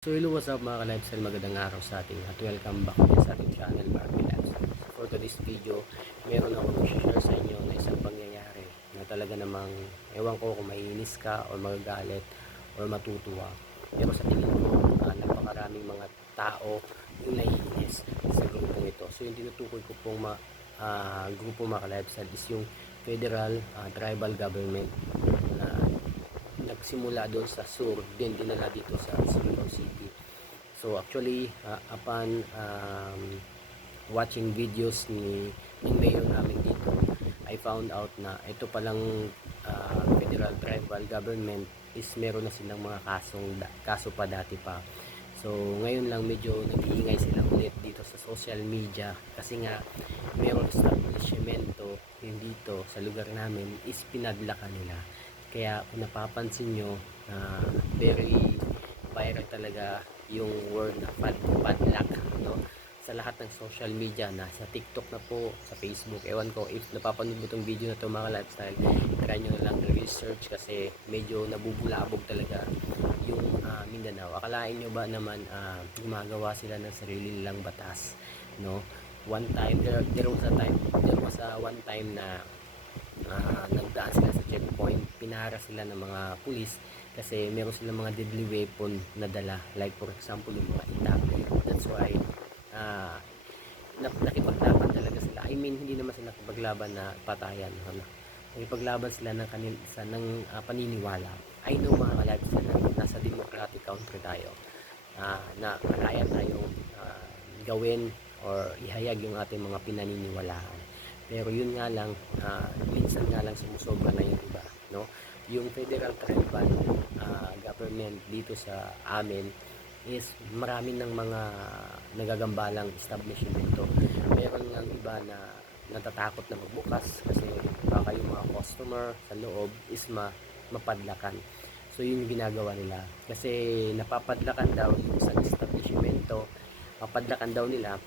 So hello, what's up mga ka-lifestyle, magandang araw sa ating at welcome back ulit sa ating channel Barbie Lifestyle. For today's video, meron akong i-share sa inyo na isang pangyayari na talaga namang ewan ko kung maiinis ka o magagalit o matutuwa. Pero sa tingin ko, napakaraming mga tao yung naiinis sa grupong ito. So yung tinutukoy ko pong grupo mga ka-lifestyle is yung Federal Tribal Government na nagsimula doon sa Sur, din dinala dito sa Surigao City. So actually, upon watching videos ng mayor namin dito, I found out na ito palang federal tribal government is meron na silang mga kaso pa dati pa. So ngayon lang medyo nag-iingay sila ulit dito sa social media kasi nga meron establishmento yung dito sa lugar namin is pinadlakan nila. Kaya kung napapansin nyo, very viral talaga yung word na padlock, no? Sa lahat ng social media, na sa TikTok na po, sa Facebook, ewan ko if napapanood mo itong video na ito mga lifestyle, try nyo na lang research kasi medyo nabubulabog talaga yung Mindanao. Akalain nyo ba naman gumagawa sila ng sarili nilang batas, no? One time, there was a one time na nagdaan sila sa checkpoint, pinara sila ng mga pulis kasi meron silang mga deadly weapon na dala, like for example yung mga itak. That's why nakipaglaban talaga sila. I mean, hindi naman sila nakipaglaban na patayan, nakipaglaban sila ng paniniwala. I know mga kalab sila, nasa democratic country tayo, na malaya tayong gawin or ihayag yung ating mga pinaniniwalaan. Pero yun nga lang, minsan nga lang sumusobra na yung iba, no? Yung federal tribal government dito sa amin is marami ng mga nagagambalang establishmento. Meron ng iba na natatakot na magbukas kasi baka yung mga customer sa loob is mapadlakan. So yun yung ginagawa nila. Kasi napapadlakan daw yung isang establishmento, mapadlakan daw nila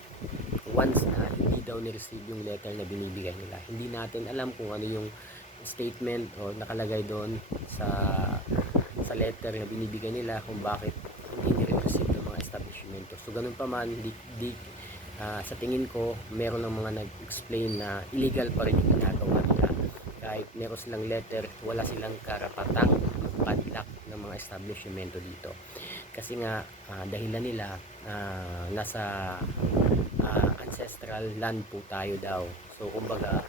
once na hindi daw ni-receive yung letter na binibigay nila. Hindi natin alam kung ano yung statement o nakalagay doon sa letter na binibigay nila kung bakit hindi ni-receive ng mga establishment. So ganun pa man, sa tingin ko meron ng mga nag-explain na illegal pa rin yung ginagawa nila. Kahit meron silang letter, wala silang karapatang padlock ng mga establishmento dito. Kasi nga dahilan nila nasa ancestral land po tayo daw. So kumbaga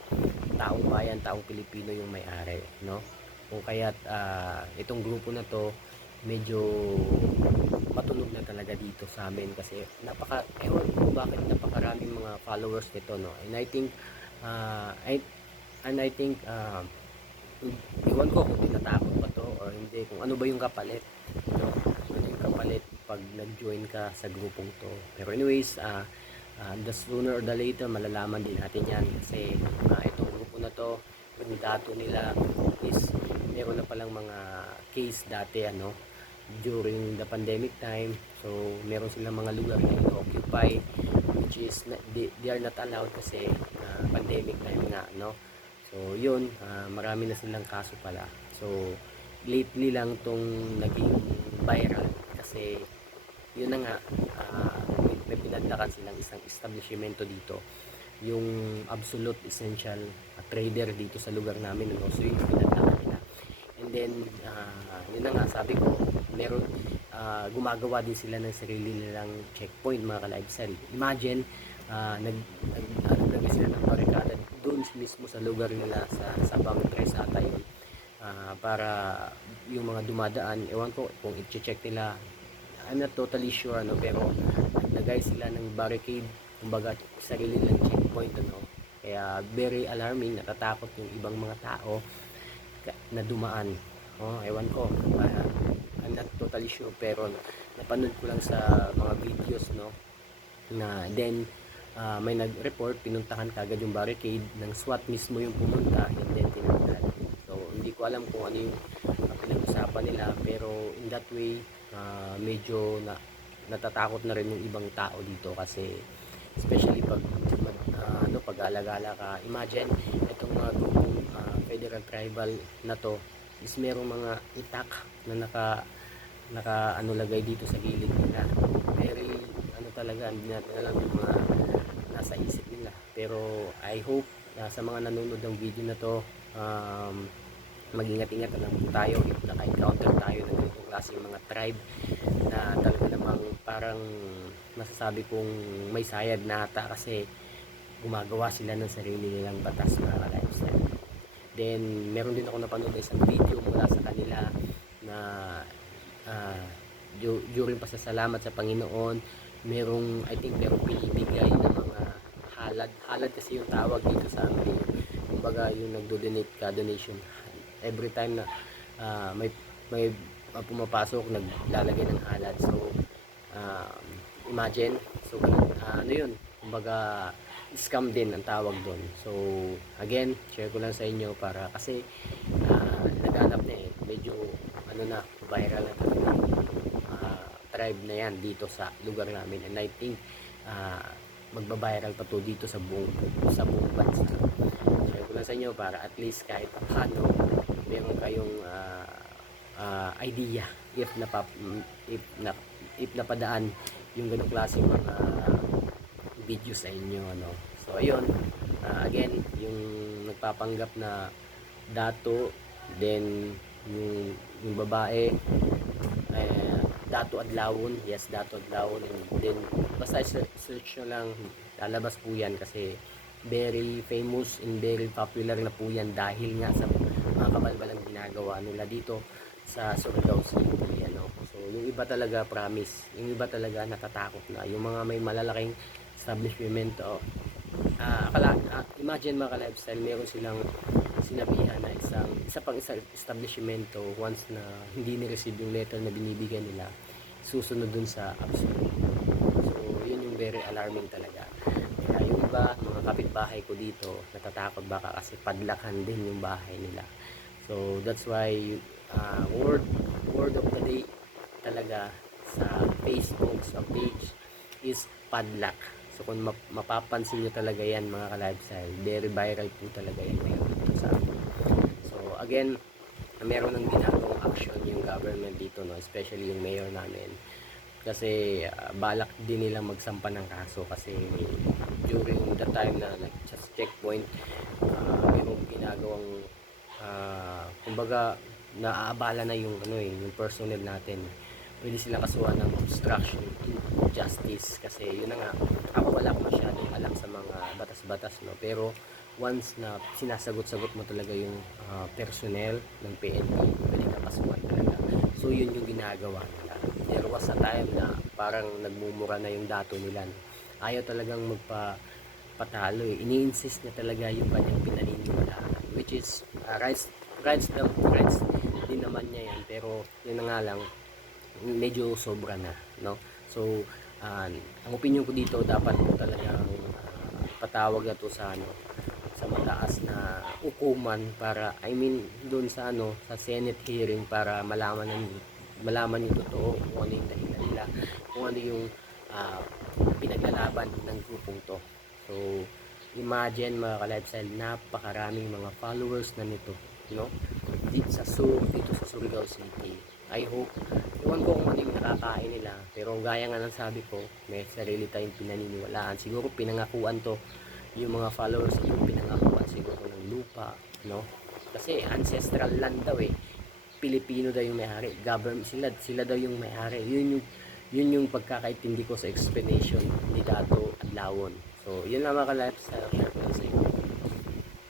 taong bayan, taong Pilipino yung may-ari, no? Kung kaya't itong grupo na to medyo matunog na talaga dito sa amin kasi ewan ko bakit napakaraming mga followers nito, no? And I think ewan ko kung tinatakot ba to or hindi, kung ano ba yung kapalit, no? Ano yung kapalit pag nag-join ka sa grupong to. Pero anyways, the sooner or the later malalaman din natin yan kasi itong grupo na to, yung dato nila is meron na palang mga case dati during the pandemic time. So meron silang mga lugar na ino-occupy which is they are not allowed kasi pandemic time nga, no? So yun, marami na silang kaso pala. So lately lang tong naging viral kasi yun na nga, may pinadlakan silang isang establishmento dito, yung absolute essential trader dito sa lugar namin, no? So yung pinadlakan nila. And then yun na nga, sabi ko meron gumagawa din sila ng sarili nilang checkpoint mga ka-lifestyle. Imagine naglagay sila ng barikada doon mismo sa lugar nila sa Bang 3 ata yun, para yung mga dumadaan, ewan ko kung i-check nila, I'm not totally sure, pero naglagay sila ng barricade, kumbaga sarili ng checkpoint, kaya very alarming, natatakot yung ibang mga tao na dumaan. Ewan ko, I'm not totally sure, pero napanood ko lang sa mga videos, na then may nag-report, pinuntahan kagad yung barricade ng SWAT mismo yung pumunta and then tinanggal. So hindi ko alam kung ano yung pinag-usapan nila, pero in that way medyo natatakot na rin yung ibang tao dito kasi especially pag-alagala ka. Imagine itong mga federal tribal na to is merong mga itak na naka ano lagay dito sa gilid nila. Very ano talaga, hindi natin alam yung mga nasa isip nila. Pero I hope na sa mga nanonood ng video na to, mag-ingat-ingat na lang po tayo if naka-encounter tayo ng ganitong klaseng mga tribe na talaga namang parang masasabi kong may sayad na ata kasi gumagawa sila ng sarili nilang batas, mga ka-lifestyle. Then meron din ako napanood na isang video mula sa kanila na during pasasalamat sa Panginoon, merong I think merong pinibigay na mga halad kasi yung tawag dito sa amin, kumbaga yung nagdo-donate ka, donation, every time na may pumapasok naglalagay ng halad. So imagine, so ano yun, kumbaga scam din ang tawag doon. So again, share ko lang sa inyo para kasi naganap na medyo ano na, viral na talaga tribe na yan dito sa lugar namin, and I think magbabiral pa to dito sa buong bansa. Share ko lang sa inyo para at least kahit paano meron kayong idea if napadaan yung ganong klase mga video sa inyo, ano. So ayun, again, yung nagpapanggap na dato, then yung babae Dato Adlawon, yes, Dato Adlawon, and then basta search nyo lang, lalabas po yan kasi very famous and very popular na po yan dahil nga sa mga kabalbalang ginagawa nila dito sa Surigao City, ano. So yung iba talaga, promise, yung iba talaga natatakot na, yung mga may malalaking establishment, imagine mga ka-lifestyle, meron silang sinabihan na isa pang establishmento, once na hindi ni-receive yung letter na binibigyan nila, susunod dun sa absolute. So yun yung very alarming talaga. Kaya yung iba, mga kapitbahay ko dito, natatakot baka kasi padlakan din yung bahay nila. So that's why word of the day talaga sa Facebook, sa page is padlock. So kung mapapansin nyo talaga yan, mga ka-lifestyle, very viral po talaga yan ngayon dito sa amin. So again, meron ng ginagawang action yung government dito, no, especially yung mayor namin, kasi balak din nilang magsampa ng kaso kasi during the time na just checkpoint, merong ginagawang kumbaga naaabala na yung yung personnel natin. Pwede silang kasuhan ng obstruction of justice kasi yun na nga, ako wala ko masyadong alam sa mga batas-batas, no, pero once na sinasagot-sagot mo talaga yung personnel ng PNP, pwede ka kasuhan talaga. So yun yung ginagawa nila. There was a time na parang nagmumura na yung dato nila, no? Ayaw talagang magpatalo ini-insist niya talaga yung kanyang pinaniniwalaan, which is rights din naman niya yan, pero yun na nga lang, medyo sobra na, no. So ang opinion ko dito, dapat po talagang patawag na to sa sa mataas na hukuman para doon sa sa Senate hearing para malaman yung totoo kung ano yung dahilan nila, kung ano yung pinaglalaban ng grupong to. So imagine mga ka-lifestyle, napakaraming mga followers na nito, no, dito sa Surigao City. I hope, iwan ko kung ano yung nakakain nila, pero gaya nga ng sabi ko, may sarili tayong pinaniniwalaan. Siguro pinangakuan to, yung mga followers ito, pinangakuan siguro ng lupa, no, kasi ancestral land daw Pilipino daw yung may-ari, government, sila daw yung may-ari. Yun yung pagkakaintindi ko sa explanation ni Dato Adlawon. So yun lang mga ka-lifestyle, share ko sa inyo.